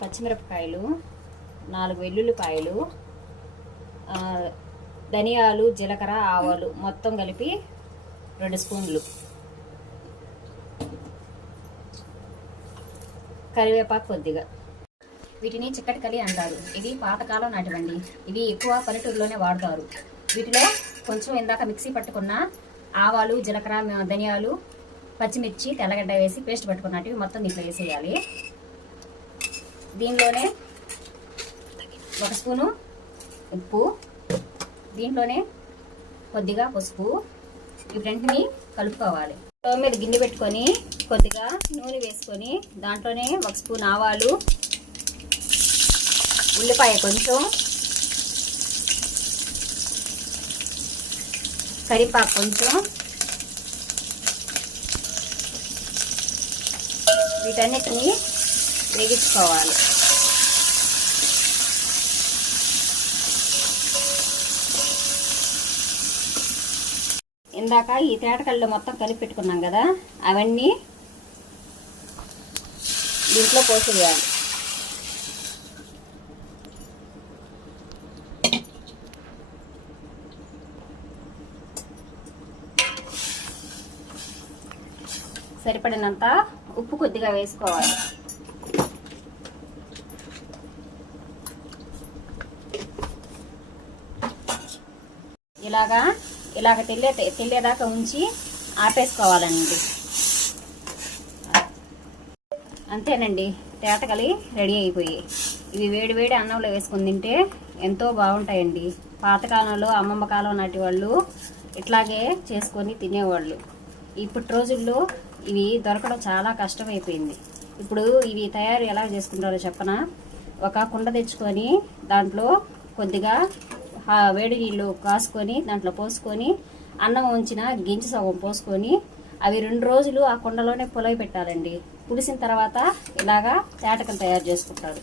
పచ్చిమిరపకాయలు, 4 వెల్లుల్లిపాయలు, ధనియాలు, జీలకర్ర, ఆవాలు మొత్తం కలిపి 2 స్పూన్లు, కరివేపాకు కొద్దిగా. వీటిని చిక్కటి కలి అంటారు. ఇది పాతకాలం నాటివండి. ఇవి ఎక్కువ పల్లెటూరులోనే వాడతారు. వీటిలో కొంచెం ఇందాక మిక్సీ పట్టుకున్న ఆవాలు, జీలకర్ర, ధనియాలు, పచ్చిమిర్చి, తెల్లగడ్డ వేసి పేస్ట్ పట్టుకున్నట్టు మొత్తం దీంట్లో వేసేయాలి. దీనిలోనే 1 స్పూను ఉప్పు, దీంట్లోనే కొద్దిగా పసుపు, ఈ రెంటిని కలుపుకోవాలి. స్టవ్ మీద గిన్నె పెట్టుకొని కొద్దిగా నూనె వేసుకొని దాంట్లోనే 1 స్పూన్ ఆవాలు, ఉల్లిపాయ కొంచెం, కరివేపాకు కొంచెం, వీటన్నిటిని వేగించుకోవాలి. ఇందాక ఈ తేటకల్లో మొత్తం కలిపి పెట్టుకున్నాం కదా, అవన్నీ దీంట్లో పోసేయాలి. సరిపడినంత ఉప్పు కొద్దిగా వేసుకోవాలి. ఇలాగ తెల్లేదాకా ఉంచి ఆపేసుకోవాలండి. అంతేనండి, తేటకలి రెడీ అయిపోయి. ఇవి వేడి వేడి అన్నంలో వేసుకుని తింటే ఎంతో బాగుంటాయండి. పాతకాలంలో అమ్మమ్మ కాలం నాటి వాళ్ళు ఇట్లాగే చేసుకొని తినేవాళ్ళు. ఇప్పటి రోజుల్లో ఇవి దొరకడం చాలా కష్టమైపోయింది. ఇప్పుడు ఇవి తయారు ఎలా చేసుకుంటారో చెప్పనా? ఒక కుండ తెచ్చుకొని దాంట్లో కొద్దిగా వేడి నీళ్ళు కాసుకొని దాంట్లో పోసుకొని అన్నం ఉంచిన గింజ సగం పోసుకొని అవి 2 రోజులు ఆ కుండలోనే పులై పెట్టాలండి. పులిసిన తర్వాత ఇలాగా తేటకలు తయారు చేసుకుంటారు.